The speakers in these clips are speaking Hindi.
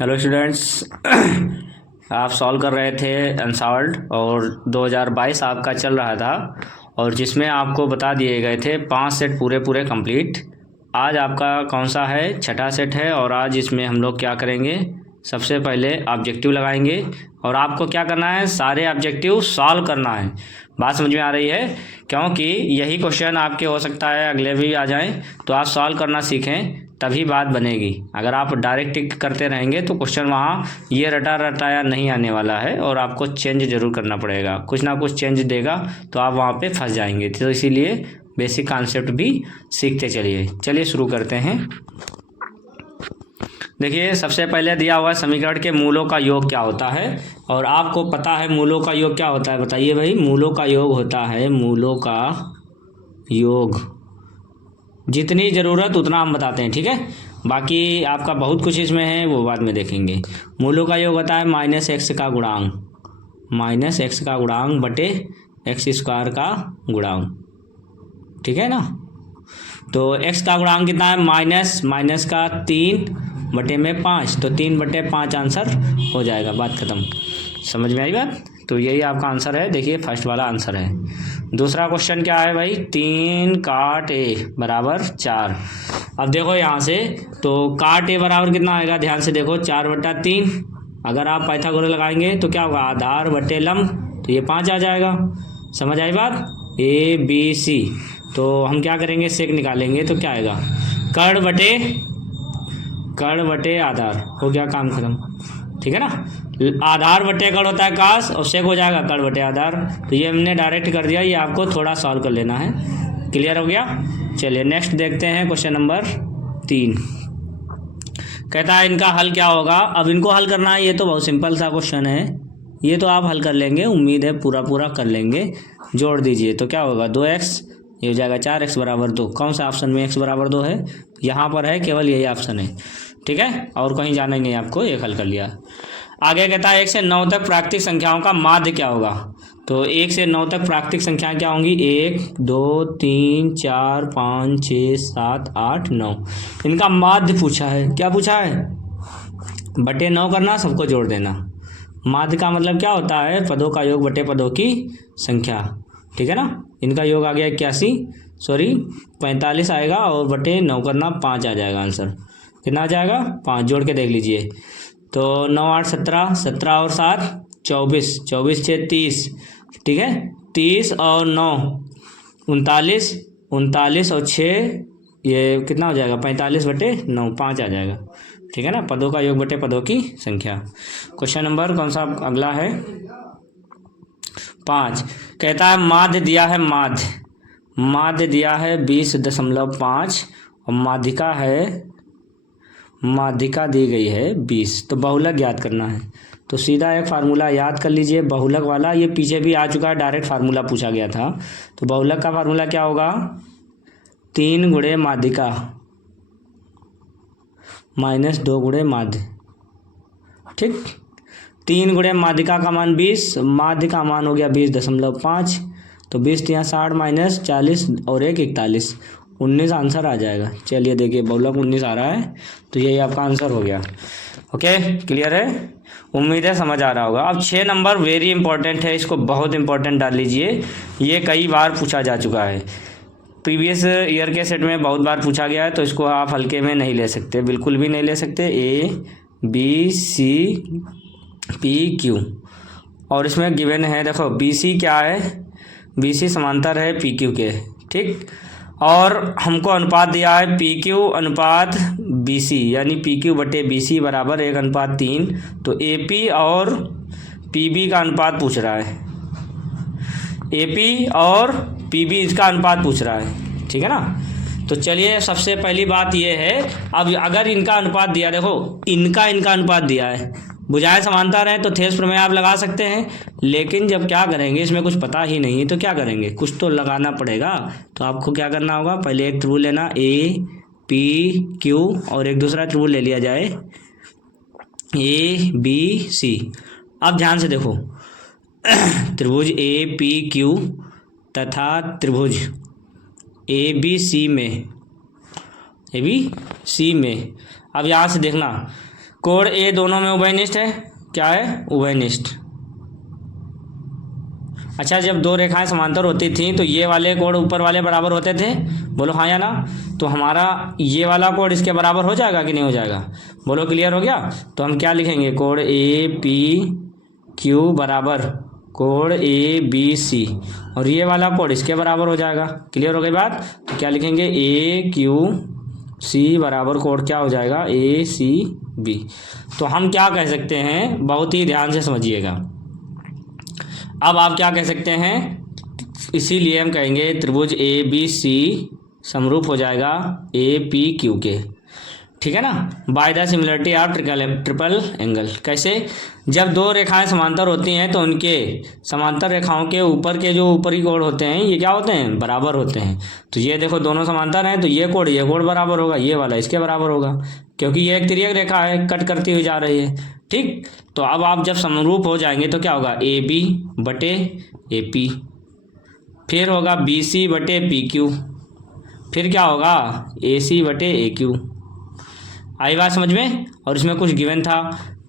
Hello students. आप सॉल्व कर रहे थे अनसॉल्व्ड और 2022 आपका चल रहा था और जिसमें आपको बता दिए गए थे 5 सेट पूरे पूरे कंप्लीट। आज आपका कौन सा है? छठा सेट है और आज इसमें हम लोग क्या करेंगे, सबसे पहले ऑब्जेक्टिव लगाएंगे और आपको क्या करना है, सारे ऑब्जेक्टिव सॉल्व करना है। बात समझ में आ रही है? क्योंकि यही क्वेश्चन आपके हो सकता है अगले भी आ जाएं, तो आप सॉल्व करना सीखें तभी बात बनेगी। अगर आप डायरेक्ट टिक करते रहेंगे तो क्वेश्चन वहाँ ये रटा रटाया नहीं आने वाला है और आपको चेंज जरूर करना पड़ेगा, कुछ ना कुछ चेंज देगा तो आप वहाँ पे फंस जाएंगे। तो इसीलिए बेसिक कॉन्सेप्ट भी सीखते चलिए शुरू करते हैं। देखिए, सबसे पहले दिया हुआ समीकरण के मूलों का योग क्या होता है, और आपको पता है मूलों का योग क्या होता है? बताइए भाई। मूलों का योग होता है, मूलों का योग जितनी ज़रूरत उतना हम बताते हैं, ठीक है। बाकी आपका बहुत कुछ इसमें है, वो बाद में देखेंगे। मूलों का योग होता है -x का गुणांक, -x का गुणांक बटे x² का गुणांक, ठीक है ना। तो x का गुणांक कितना है? माइनस का 3 बटे में 5, तो 3 बटे 5 आंसर हो जाएगा। बात खत्म। समझ में आई बात? तो यही आपका आंसर है। देखिए, फर्स्ट वाला आंसर है। दूसरा क्वेश्चन क्या है भाई? 3 काट a बराबर 4। अब देखो यहाँ से, तो काट a बराबर कितना आएगा? ध्यान से देखो, 4/3। अगर आप पाइथागोरस लगाएंगे तो क्या होगा? आधार बटे लंब, तो ये 5 आ जाएगा। समझ आई बात? ABC। तो हम क्या करेंगे, सेक निकालेंगे तो क्या आएगा? कर्ण बटे आधार। हो गया काम खत्म, ठीक है ना। आधार बटे कर्ण होता है काश, और सेक हो जाएगा कर्ण बटे आधार। तो ये हमने डायरेक्ट कर दिया, ये आपको थोड़ा सॉल्व कर लेना है। क्लियर हो गया? चलिए नेक्स्ट देखते हैं, क्वेश्चन नंबर 3। कहता है इनका हल क्या होगा। अब इनको हल करना है, ये तो बहुत सिंपल सा क्वेश्चन है, ये तो आप हल कर लेंगे, उम्मीद है पूरा कर लेंगे। जोड़ दीजिए तो क्या होगा? 2x, ये हो जाएगा 4x बराबर 2। कौन सा ऑप्शन में x बराबर 2 है? यहाँ पर है, केवल यही ऑप्शन है, ठीक है। और कहीं जाना ही नहीं आपको, एक हल कर लिया। आगे कहता है 1 से 9 तक प्राकृतिक संख्याओं का माध्य क्या होगा। तो 1 से 9 तक प्राकृतिक संख्याएं क्या होंगी? 1 2 3 4 5 6 7 8 9। इनका माध्य पूछा है। क्या पूछा है? बटे 9 करना, सबको जोड़ देना। माध्य का मतलब क्या होता है? पदों का योग बटे पदों की संख्या, ठीक है ना। इनका योग आ गया 45 आएगा, और बटे 9 करना, 5 आ जाएगा आंसर। कितना आ जाएगा? 5। जोड़ के देख लीजिए, तो 9 8 17, 17 और 7 24, 24 6 30, ठीक है। 30 और 9 39, 39 और 6 ये कितना हो जाएगा? 45 बटे 9, 5 आ जाएगा, ठीक है ना। पदों का योग बटे पदों की संख्या। क्वेश्चन नंबर कौन सा अगला है? 5। कहता है माध्य दिया है, माध्य दिया है 20.5 और माध्यिका दी गई है 20। तो बहुलक ज्ञात करना है। तो सीधा एक फार्मूला याद कर लीजिए, बहुलक वाला। ये पीछे भी आ चुका है, डायरेक्ट फार्मूला पूछा गया था। तो बहुलक का फार्मूला क्या होगा? 3 गुणे माध्यिका -2 गुणे माध्य, ठीक। 3 गुणे माध्यिका का मान 20, माध्य का मान हो गया 20.5। तो 20 × 60 - 40 और 1 41, 19 आंसर आ जाएगा। चलिए देखिए, बहुलक 19 आ रहा है, तो यही आपका आंसर हो गया। ओके, क्लियर है? उम्मीद है समझ आ रहा होगा। अब 6 नंबर वेरी इंपॉर्टेंट है, इसको बहुत इंपॉर्टेंट डाल लीजिए। ये कई बार पूछा जा चुका है, प्रीवियस ईयर के सेट में बहुत बार पूछा गया है, तो इसको आप हल्के में नहीं ले सकते, बिल्कुल भी नहीं ले सकते। ABCPQ, और इसमें गिवन है, देखो BC क्या है? BC समांतर है PQ के, ठीक। और हमको अनुपात दिया है PQ अनुपात BC, यानी PQ बटे BC बराबर 1:3। तो AP और PB का अनुपात पूछ रहा है, AP और PB इसका अनुपात पूछ रहा है, ठीक है ना। तो चलिए, सबसे पहली बात ये है, अब अगर इनका अनुपात दिया, देखो इनका अनुपात दिया है, भुजाएं समांतर हैं, तो थेस प्रमेय आप लगा सकते हैं। लेकिन जब क्या करेंगे, इसमें कुछ पता ही नहीं है, तो क्या करेंगे? कुछ तो लगाना पड़ेगा। तो आपको क्या करना होगा? पहले एक त्रिभुज लेना, APQ, और एक दूसरा त्रिभुज ले लिया जाए ABC। अब ध्यान से देखो, त्रिभुज APQ तथा त्रिभुज ABC में, अब यहाँ से देखना, कोण ए दोनों में उभयनिष्ठ है, क्या है, उभयनिष्ठ। अच्छा, जब दो रेखाएं समांतर होती थी तो ये वाले कोण ऊपर वाले बराबर होते थे, बोलो हाँ या ना। तो हमारा ये वाला कोण इसके बराबर हो जाएगा कि नहीं हो जाएगा, बोलो क्लियर हो गया। तो हम क्या लिखेंगे, कोण ए पी क्यू बराबर कोण ए बी सी, और ये वाला कोण इसके बराबर हो जाएगा। क्लियर हो गई बात। तो क्या लिखेंगे, ए क्यू सी बराबर कोण क्या हो जाएगा, ए सी बी। तो हम क्या कह सकते हैं, बहुत ही ध्यान से समझिएगा। अब आप क्या कह सकते हैं, इसीलिए हम कहेंगे त्रिभुज ए बी सी समरूप हो जाएगा ए पी क्यू के, ठीक है ना, by the similarity of triple angle. कैसे, जब दो रेखाएं समांतर होती हैं तो उनके समांतर रेखाओं के ऊपर के जो ऊपरी कोण होते हैं ये क्या होते हैं, बराबर होते हैं। तो ये देखो दोनों समांतर हैं तो ये कोण बराबर होगा, ये वाला इसके बराबर होगा, क्योंकि ये एक तिर्यक रेखा है, कट करती हुई जा रही है, ठीक। तो अब आप जब समरूप हो जाएंगे तो क्या होगा, ए बी बटे ए पी, फिर होगा बी सी बटे पी क्यू, फिर क्या होगा, ए सी बटे ए क्यू। आई बात समझ में। और इसमें कुछ गिवन था,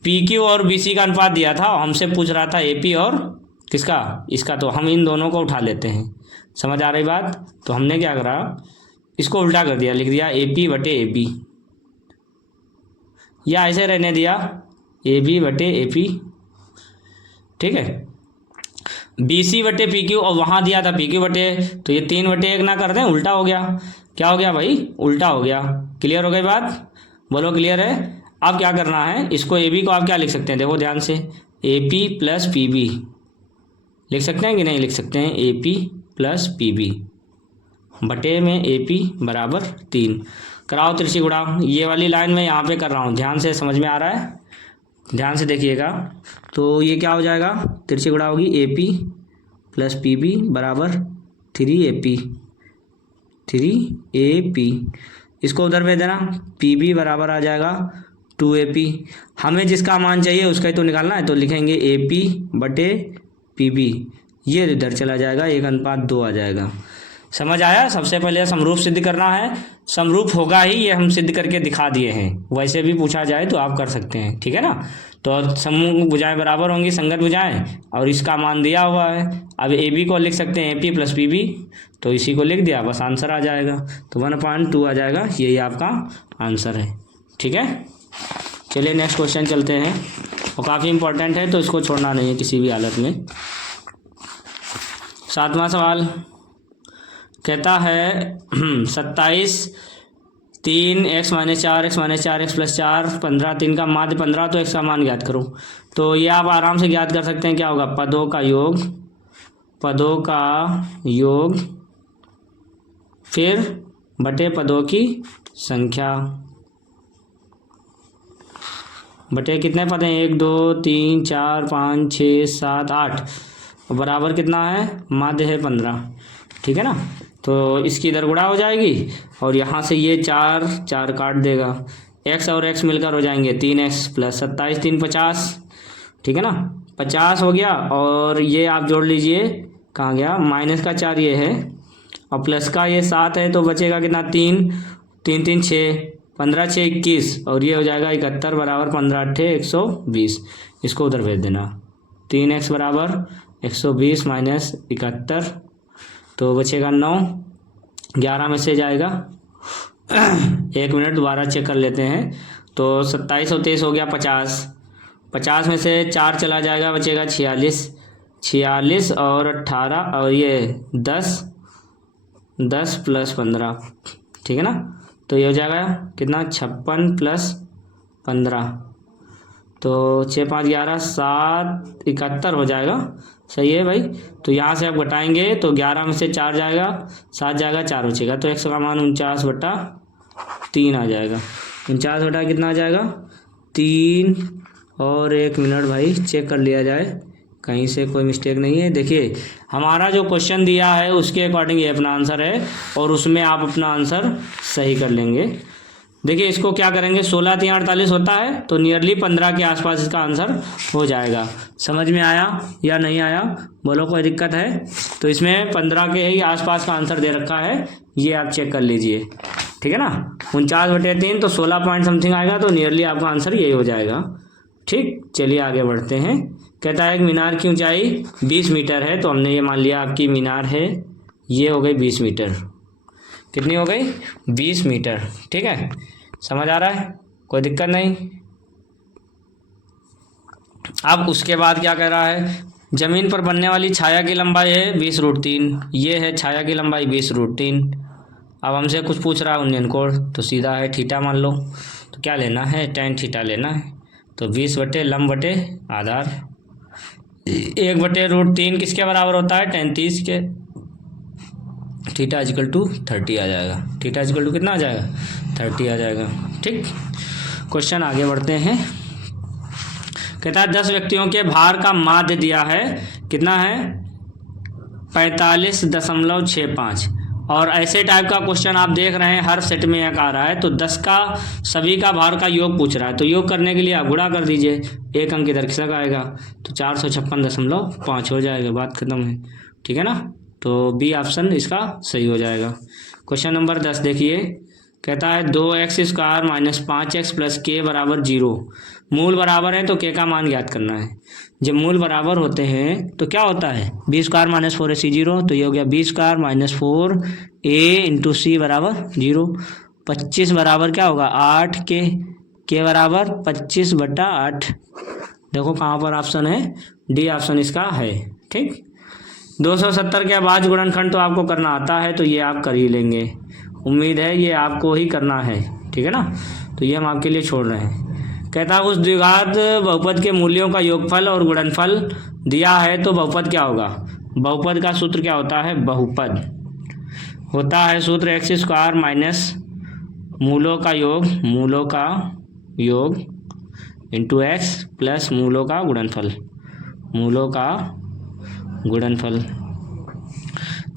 पी क्यू और बी सी का अनुपात दिया था, हमसे पूछ रहा था ए पी और किसका, इसका। तो हम इन दोनों को उठा लेते हैं, समझ आ रही बात। तो हमने क्या करा, इसको उल्टा कर दिया, लिख दिया ए पी बटे ए पी, या ऐसे रहने दिया ए बी बटे ए पी, ठीक है। बी सी बटे पी क्यू, और वहाँ दिया था पी क्यू बटे, तो ये 3/1 ना कर दें, उल्टा हो गया। क्या हो गया भाई, उल्टा हो गया। क्लियर हो गई बात, बोलो क्लियर है। अब क्या करना है, इसको ए बी को आप क्या लिख सकते हैं, देखो ध्यान से, A P plus P B लिख सकते हैं कि नहीं लिख सकते हैं, A P plus P B बटे में ए पी बराबर 3। कराओ तिरछी गुणा, ये वाली लाइन मैं यहाँ पे कर रहा हूँ, ध्यान से समझ में आ रहा है, ध्यान से देखिएगा। तो ये क्या हो जाएगा, तिरछी गुणा होगी A P plus P B बराबर 3AP। इसको उधर भेज देना, पी बी बराबर आ जाएगा 2AP। हमें जिसका मान चाहिए उसका ही तो निकालना है, तो लिखेंगे ए पी बटे पी बी, ये इधर चला जाएगा, 1:2 आ जाएगा। समझ आया। सबसे पहले समरूप सिद्ध करना है, समरूप होगा ही, ये हम सिद्ध करके दिखा दिए हैं। वैसे भी पूछा जाए तो आप कर सकते हैं, ठीक है ना। तो समूह भुजाएं बराबर होंगी, संगत भुजाएं, और इसका मान दिया हुआ है। अब ए बी को लिख सकते हैं A P plus P B, तो इसी को लिख दिया, बस आंसर आ जाएगा। तो 1/2 आ जाएगा, यही आपका आंसर है, ठीक है। चलिए नेक्स्ट क्वेश्चन चलते हैं, और काफ़ी इंपॉर्टेंट है तो इसको छोड़ना नहीं है किसी भी हालत में। 7वां सवाल कहता है 27 3x - 4x - 4x + 4 15 3 का माध्य 15, तो x का मान ज्ञात करो। तो ये आप आराम से ज्ञात कर सकते हैं, क्या होगा, पदों का योग फिर बटे पदों की संख्या, बटे कितने पद हैं, 1 2 3 4 5 6 7 8, बराबर कितना है, माध्य है 15, ठीक है ना। तो इसकी इधर गुणा हो जाएगी, और यहाँ से ये 4 4 काट देगा, x और x मिलकर हो जाएंगे 3x + 27 3 50, ठीक है ना, 50 हो गया। और ये आप जोड़ लीजिए, कहाँ गया, -4 ये है, और प्लस का ये 7 है, तो बचेगा कितना, 3 3 3 6 15 6 21, और ये हो जाएगा 71 बराबर 15 8 120। इसको उधर भेज देना, 3x बराबर 120 - 71, तो बचेगा 9, 11 में से जाएगा 1 मिनट दोबारा चेक कर लेते हैं। तो 27 और 23 हो गया 50, 50 में से 4 चला जाएगा, बचेगा 46, 46 और 18 और ये 10 10 + 15, ठीक है ना। तो ये हो जाएगा कितना, 56 + 15, तो 6 5 11 7 71 हो जाएगा, सही है भाई। तो यहाँ से आप घटाएंगे तो 11 में से 4 जाएगा, 7 जाएगा, 4 बचेगा, तो x का मान 49/3 आ जाएगा। 49 बटा कितना आ जाएगा, 3, और 1 मिनट भाई चेक कर लिया जाए, कहीं से कोई मिस्टेक नहीं है। देखिए हमारा जो क्वेश्चन दिया है उसके अकॉर्डिंग ये अपना आंसर है, और उसमें आप अपना आंसर सही कर लेंगे। देखिए इसको क्या करेंगे, 16 3 48 होता है, तो नियरली 15 के आसपास इसका आंसर हो जाएगा। समझ में आया या नहीं आया, बोलो कोई दिक्कत है। तो इसमें 15 के ही आसपास का आंसर दे रखा है, ये आप चेक कर लीजिए। ठीक है ना, 49/3 तो 16 पॉइंट समथिंग आएगा, तो नियरली आपका आंसर यही हो जाएगा। ठीक, चलिए आगे बढ़ते हैं। कहता है कि मीनार की ऊंचाई 20 मीटर है, तो हमने ये मान लिया आपकी मीनार है, ये हो गई 20 मीटर। कितनी हो गई? 20 मीटर। ठीक है, समझ आ रहा है, कोई दिक्कत नहीं। अब उसके बाद क्या कह रहा है, जमीन पर बनने वाली छाया की लंबाई है 20√3, ये है छाया की लंबाई 20√3। अब हमसे कुछ पूछ रहा है उन्नयन कोण, तो सीधा है थीटा मान लो, तो क्या लेना है, tan थीटा लेना है। तो 20 बटे लंब बटे आधार 1/√3 किसके बराबर होता है, tan 30 के। थीटा इक्वल टू 30 आ जाएगा, थीटा इक्वल टू कितना आ जाएगा, 30 आ जाएगा। ठीक, क्वेश्चन आगे बढ़ते हैं। कहता है 10 व्यक्तियों के भार का माध्य दिया है, कितना है, 45.65। और ऐसे टाइप का क्वेश्चन आप देख रहे हैं हर सेट में एक आ रहा है। तो 10 का सभी का भार का योग पूछ रहा है, तो योग करने के लिए आप गुणा कर दीजिए, एक अंक इधर खिसक आएगा, तो 456.5 हो जाएगा, बात खत्म है। ठीक है ना, तो बी ऑप्शन इसका सही हो जाएगा। क्वेश्चन नंबर 10 देखिए, कहता है 2x² - 5x + k = 0। मूल बराबर है तो k का मान ज्ञात करना है। जब मूल बराबर होते हैं तो क्या होता है, b² - 4ac 0, तो ये हो गया b² - 4a × c = 0। 25 बराबर क्या होगा, 8k, k बराबर 25/8। देखो कहाँ पर ऑप्शन है, डी ऑप्शन इसका है। ठीक, 270 के अभाज्य गुणनखंड तो आपको करना आता है, तो ये आप कर ही लेंगे, उम्मीद है ये आपको ही करना है। ठीक है ना, तो ये हम आपके लिए छोड़ रहे हैं। कहता है उस द्विघात बहुपद के मूल्यों का योगफल और गुणनफल दिया है, तो बहुपद क्या होगा, बहुपद का सूत्र क्या होता है, बहुपद होता है सूत्र x² - मूलों का योग, मूलों का योग × x + मूलों का गुणनफल, मूलों का गुणनफल।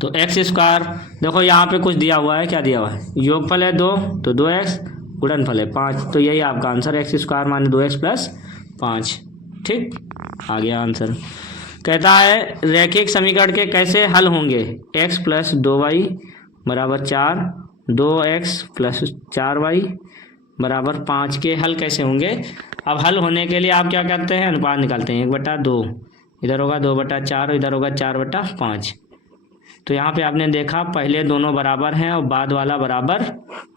तो x², देखो यहाँ पे कुछ दिया हुआ है, क्या दिया हुआ है, योगफल है 2, तो 2x, गुणनफल है 5, तो यही आपका आंसर x² - 2x + 5। ठीक, आ गया आंसर। कहता है रैखिक समीकरण के कैसे हल होंगे, x + 2y = 4, 2x + 4y = 5 के हल कैसे होंगे। अब हल होने के लिए आप क्या करते हैं, अनुपात निकालते हैं, 1/2, इधर होगा 2/4, इधर होगा 4/5। तो यहाँ पे आपने देखा पहले दोनों बराबर हैं और बाद वाला बराबर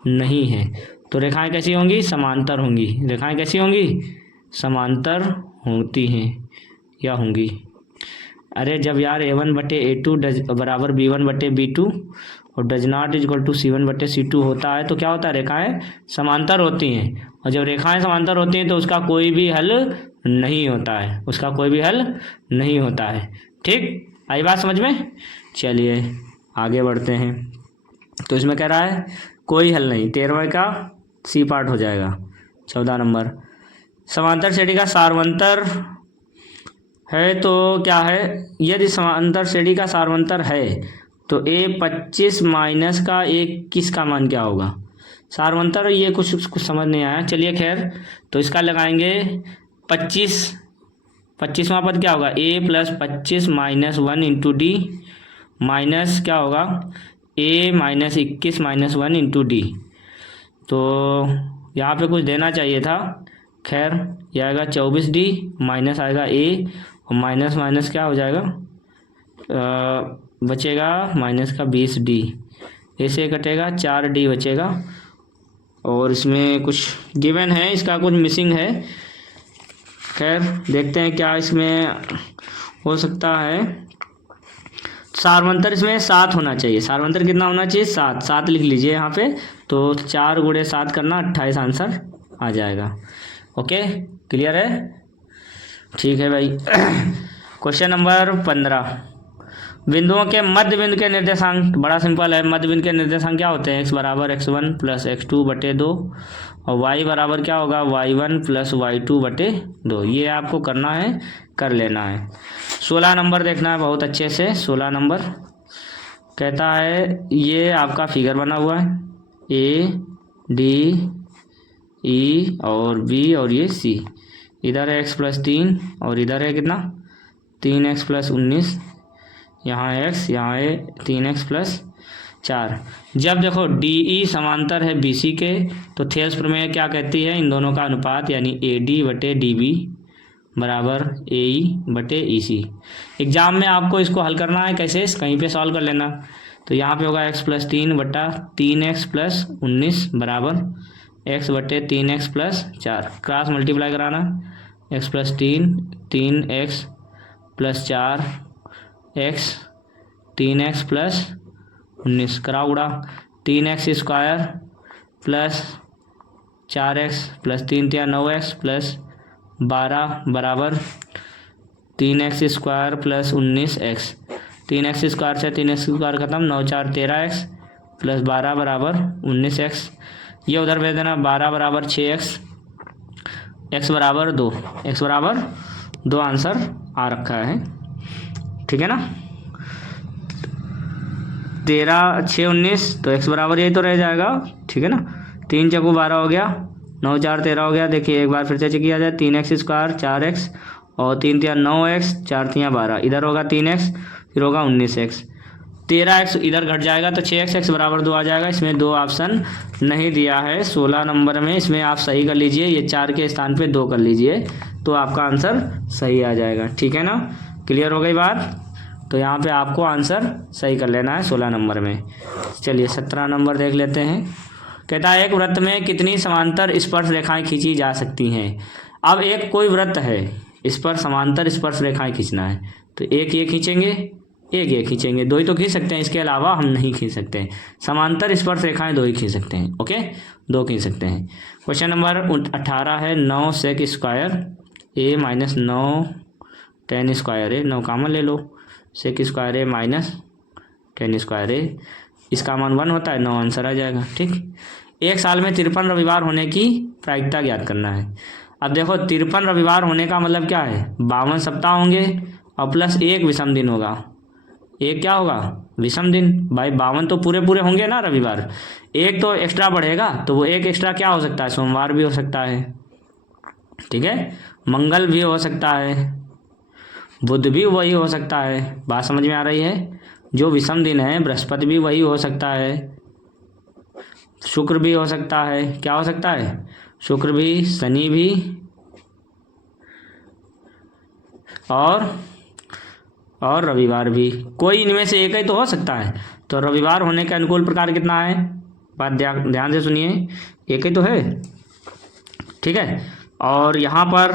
नहीं है, तो रेखाएं कैसी होंगी, समांतर होंगी। रेखाएं कैसी होंगी, समांतर होती हैं या होंगी। अरे जब यार a1/a2 बराबर b1/b2 और does not equal to c1/c2 होता है, तो क्या होता है, रेखाएं समांतर होती हैं। और जब रेखाएं समांतर होती हैं तो उसका कोई भी हल नहीं होता है, उसका कोई भी हल नहीं होता है। ठीक, आई बात समझ में। चलिए आगे बढ़ते हैं। तो इसमें कह रहा है कोई हल नहीं, 13वें का सी पार्ट हो जाएगा। 14 नंबर, समांतर श्रेणी का सारवंतर है, तो क्या है, यदि समांतर श्रेणी का सारवंतर है तो a25 - का 21 का मान क्या होगा। सारवंतर ये कुछ समझ नहीं आया, चलिए खैर, तो इसका लगाएंगे 25वां पद क्या होगा, a + 25 - 1 × d माइनस क्या होगा, a - 21 - 1 × d। तो यहाँ पे कुछ देना चाहिए था, खैर ये आएगा 24d, माइनस आएगा a, और माइनस माइनस क्या हो जाएगा, बचेगा माइनस का 20d, ऐसे कटेगा 4d बचेगा। और इसमें कुछ गिवन है, इसका कुछ मिसिंग है, खैर देखते हैं क्या इसमें हो सकता है। सारवंतर इसमें 7 होना चाहिए, सारवंतर कितना होना चाहिए, 7 लिख लीजिए यहाँ पे, तो 4 × 7 करना 28 आंसर आ जाएगा। ओके, क्लियर है, ठीक है भाई। क्वेश्चन नंबर 15, बिंदुओं के मध्य बिंदु के निर्देशांक, बड़ा सिंपल है, मध्य बिंदु के निर्देशांक क्या होते हैं, x = x1 + x2/2 और y बराबर क्या होगा, y1 + y2/2। ये आपको करना है, कर लेना है। 16 नंबर देखना है बहुत अच्छे से। 16 नंबर कहता है ये आपका फिगर बना हुआ है, a d e और b और ये c, इधर है x + 3 और इधर है कितना, 3x + 19, यहाँ है x, यहाँ है 3x + 4। जब देखो डी ई समांतर है बी सी के तो थेल्स प्रमेय क्या कहती है, इन दोनों का अनुपात यानी ए डी बटे डी बी बराबर ए ई बटे ई सी। एग्जाम में आपको इसको हल करना है, कैसे, कहीं पे सॉल्व कर लेना। तो यहाँ पे होगा x + 3 बटा 3x + 19 बराबर x बटे 3x + 4। क्रॉस मल्टीप्लाई कराना, x + 3 3x + 4 x 3x + 19 करा उड़ा 3x² + 4x + 3 × 9x + 12 बराबर 3x² + 19x। 3x² से 3x² खत्म, 9 × 4 13x + 12 बराबर 19x। ये उधर भेज देना, 12 बराबर 6x, x बराबर 2, x बराबर 2 आंसर आ रखा है। ठीक है ना। 13 6 19 तो x बराबर यही तो रह जाएगा। ठीक है ना। 3 × 12 हो गया, 9 × 4 13 हो गया। देखिए एक बार फिर से चेक किया जाए, 3x² 4x और 3 × 3 9x 4 × 3 12, इधर होगा 3x फिर होगा 19x। 13x इधर घट जाएगा तो 6x, x बराबर 2 आ जाएगा। इसमें 2 ऑप्शन नहीं दिया है 16 नंबर में, इसमें आप सही कर लीजिए, ये 4 के स्थान पे 2 कर लीजिए तो आपका आंसर सही आ जाएगा। ठीक है ना, क्लियर हो गई बात। तो यहाँ पे आपको आंसर सही कर लेना है 16 नंबर में। चलिए 17 नंबर देख लेते हैं। कहता है एक वृत्त में कितनी समांतर स्पर्श रेखाएं खींची जा सकती हैं। अब एक कोई वृत्त है, इस पर समांतर स्पर्श रेखाएं खींचना है तो एक ये खींचेंगे, एक ये खींचेंगे, 2 ही तो खींच सकते हैं, इसके अलावा हम नहीं खींच सकते हैं। समांतर स्पर्श रेखाएं 2 ही खींच सकते हैं। ओके, 2 खींच सकते हैं। क्वेश्चन नंबर 18 है 9 sec² a - 9 tan² a, 9 common ले लो, sec² a - tan² a, इसका मान 1 होता है, 9 आंसर आ जाएगा। ठीक, एक साल में 53 रविवार होने की प्रायिकता ज्ञात करना है। अब देखो 53 रविवार होने का मतलब क्या है, 52 सप्ताह होंगे और प्लस 1 विषम दिन होगा। एक क्या होगा, विषम दिन। भाई 52 तो पूरे पूरे होंगे ना रविवार, एक तो एक्स्ट्रा बढ़ेगा तो वो एक एक्स्ट्रा क्या हो सकता है, सोमवार भी हो सकता है। ठीक है, मंगल भी हो सकता है, बुध भी वही हो सकता है। बात समझ में आ रही है। जो विषम दिन है बृहस्पति भी वही हो सकता है, शुक्र भी हो सकता है। क्या हो सकता है, शुक्र भी, शनि भी और रविवार भी। कोई इनमें से एक ही तो हो सकता है। तो रविवार होने का अनुकूल प्रकार कितना है, बात ध्यान से सुनिए, एक ही तो है। ठीक है, और यहाँ पर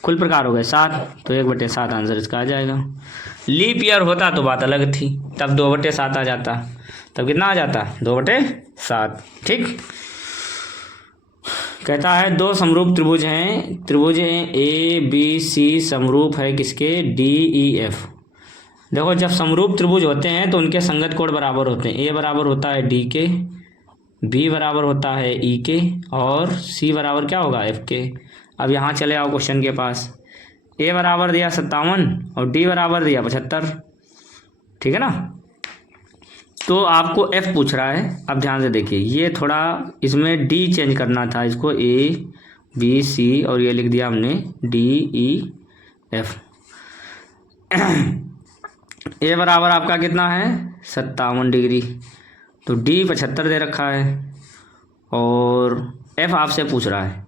कुल प्रकार हो गए 7, तो 1/7 आंसर इसका आ जाएगा। लीप ईयर होता तो बात अलग थी, तब 2/7 आ जाता, तब कितना आ जाता, 2/7। ठीक, कहता है 2 समरूप त्रिभुज हैं, त्रिभुज ए बी सी समरूप है किसके, डी ई एफ। देखो जब समरूप त्रिभुज होते हैं तो उनके संगत कोण बराबर होते हैं। ए बराबर होता है डी के, बी बराबर होता है ई के और सी बराबर क्या होगा, एफ के। अब यहाँ चले आओ क्वेश्चन के पास। ए बराबर दिया 57 और डी बराबर दिया 75। ठीक है ना। तो आपको एफ पूछ रहा है। अब ध्यान से देखिए, ये थोड़ा इसमें डी चेंज करना था, इसको ए बी सी और ये लिख दिया हमने डी ई एफ। ए बराबर आपका कितना है 57 डिग्री, तो डी 75 दे रखा है और एफ आपसे पूछ रहा है।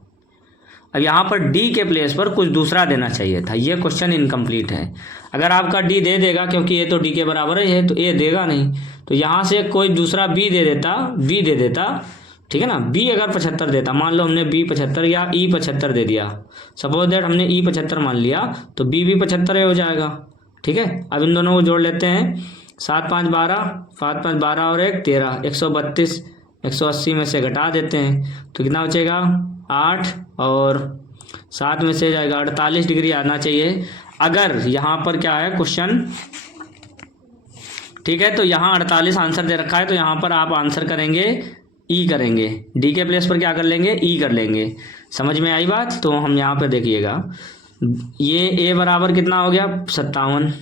अब यहाँ पर डी के प्लेस पर कुछ दूसरा देना चाहिए था, ये क्वेश्चन इनकम्प्लीट है। अगर आपका डी दे देगा, क्योंकि ये तो डी के बराबर ही है, तो ए देगा नहीं, तो यहाँ से कोई दूसरा बी दे देता। ठीक है ना। बी अगर 75 देता, मान लो हमने बी 75 या ई 75 दे दिया, सपोज दैट हमने ई 75 मान लिया, तो बी भी 75 हो जाएगा। ठीक है, अब इन दोनों को जोड़ लेते हैं, 7 5 12, 5 5 12 और 1 13, 132, 180 में से घटा देते हैं तो कितना बचेगा 8 और 7 में से जाएगा 48 डिग्री आना चाहिए। अगर यहाँ पर क्या है क्वेश्चन, ठीक है, तो यहाँ 48 आंसर दे रखा है, तो यहाँ पर आप आंसर करेंगे ई करेंगे, डी के प्लेस पर क्या कर लेंगे, ई कर लेंगे। समझ में आई बात। तो हम यहाँ पे देखिएगा, ये ए बराबर कितना हो गया 57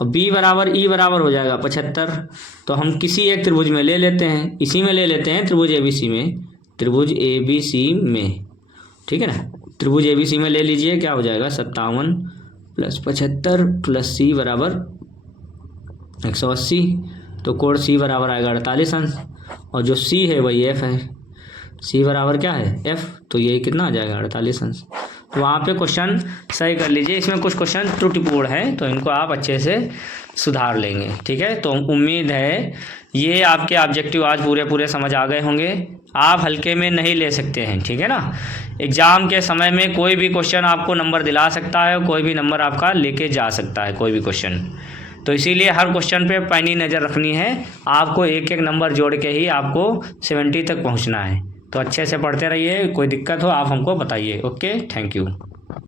और बी बराबर ई बराबर हो जाएगा 75। तो हम किसी एक त्रिभुज में ले लेते हैं, इसी में ले लेते हैं त्रिभुज एबीसी में, त्रिभुज एबीसी में। ठीक है ना, त्रिभुज एबीसी में ले लीजिए, क्या हो जाएगा 57 + 75 + सी बराबर 180, तो कोड सी बराबर आएगा 48 अंश, और जो सी है वही एफ है, सी बराबर क्या है एफ, तो ये कितना आ जाएगा 48 अंश। तो वहाँ पे क्वेश्चन सही कर लीजिए, इसमें कुछ क्वेश्चन त्रुटिपूर्ण है तो इनको आप अच्छे से सुधार लेंगे, ठीक है। तो उम्मीद है ये आपके ऑब्जेक्टिव आज पूरे समझ आ गए होंगे, आप हल्के में नहीं ले सकते हैं, ठीक है ना। एग्ज़ाम के समय में कोई भी क्वेश्चन आपको नंबर दिला सकता है, कोई भी नंबर आपका लेके जा सकता है, कोई भी क्वेश्चन। तो इसीलिए हर क्वेश्चन पे पैनी नज़र रखनी है, आपको एक एक नंबर जोड़ के ही आपको 70 तक पहुंचना है। तो अच्छे से पढ़ते रहिए, कोई दिक्कत हो आप हमको बताइए। Okay, thank you.